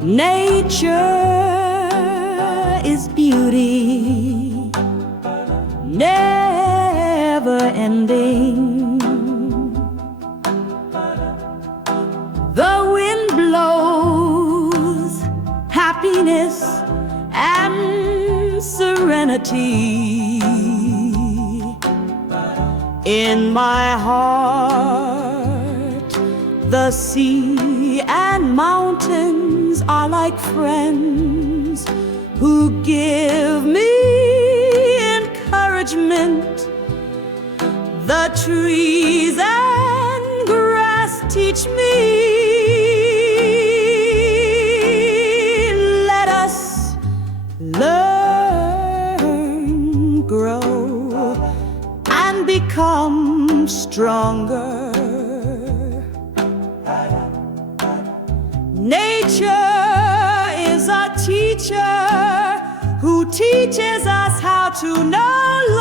Nature is beauty, never ending. The wind blows happiness and serenity. In my heart, the sea and mountains are like friends who give me encouragement. The trees and grass teach me. Let us learn, grow, and become stronger. Nature is a teacher who teaches us how to know